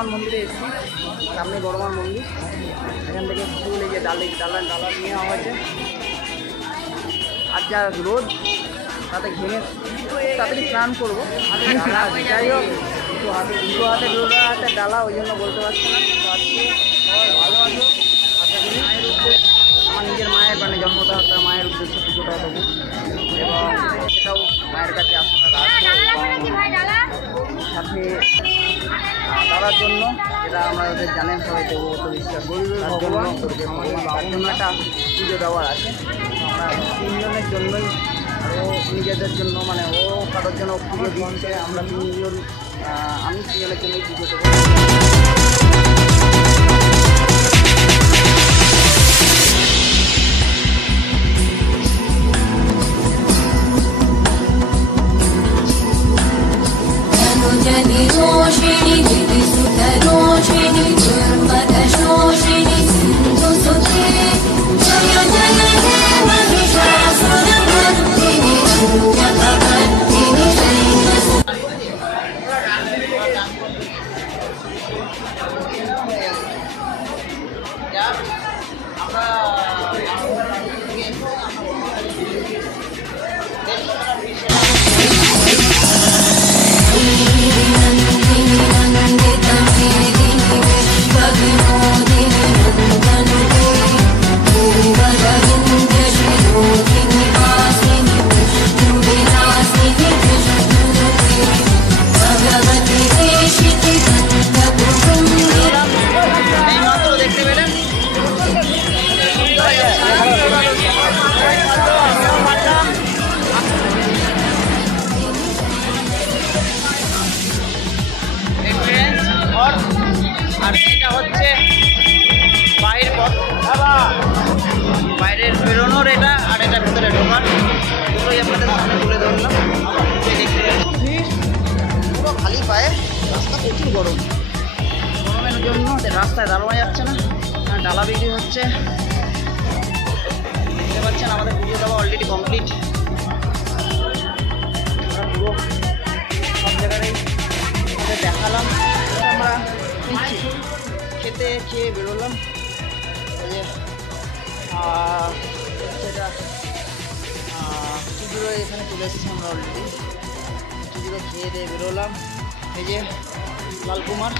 বড়মার মন্দিরে এসেছি, সামনে বড়মার মন্দির। এখান থেকে ফুল এই যে ডালা নেওয়া হয়েছে। আর যা রোদ তাতে ঘেমে তাড়াতাড়ি স্নান করবো। যাই হোক দুটো হাতে ডালা, ওই জন্য বলতে পারছি না। তো আজকে সবাই ভালো আছো আশা করি। মায়ের উদ্দেশ্যে, আমার নিজের মায়ের মানে জন্মদাতা মায়ের উদ্দেশ্যে পুজোটা দেবো এবং সেটাও মায়ের কাছে আসাটা সাথে দাদার জন্য, যেটা আমাদের জানেন সবাই দেবগত বিশ্বাস, ভগবান তার জন্য একটা পুজো দেওয়ার আছে। আমরা তিনজনের জন্যই, ও নিজেদের জন্য মানে ও কারোর জন্য পুজো দিচ্ছে, আমরা তিনজন আমি তিনজনের জন্যই পুজো দেবো। আর এটা হচ্ছে বাইরের পথ, বাইরের বেরোনোর এটা, আর এটা ভেতরে ঢোকার। দুটোই আপনাদের সামনে তুলে ধরলাম। পুরো খালি পায়ে, রাস্তা প্রচুর গরমের জন্য রাস্তায় দাঁড়ানো যাচ্ছে না, ডালা বিক্রি হচ্ছে। দেখতে পাচ্ছেন আমাদের পুজো দেওয়া অলরেডি কমপ্লিট। আমরা পুরো সব জায়গায় দেখালাম। আমরা খেয়ে বেরোলাম। সেটা চুজুরো এখানে চলে এসেছি আমরা অলরেডি। চুজুরো খেয়ে দিয়ে বেরোলাম। এই যে লালকুমার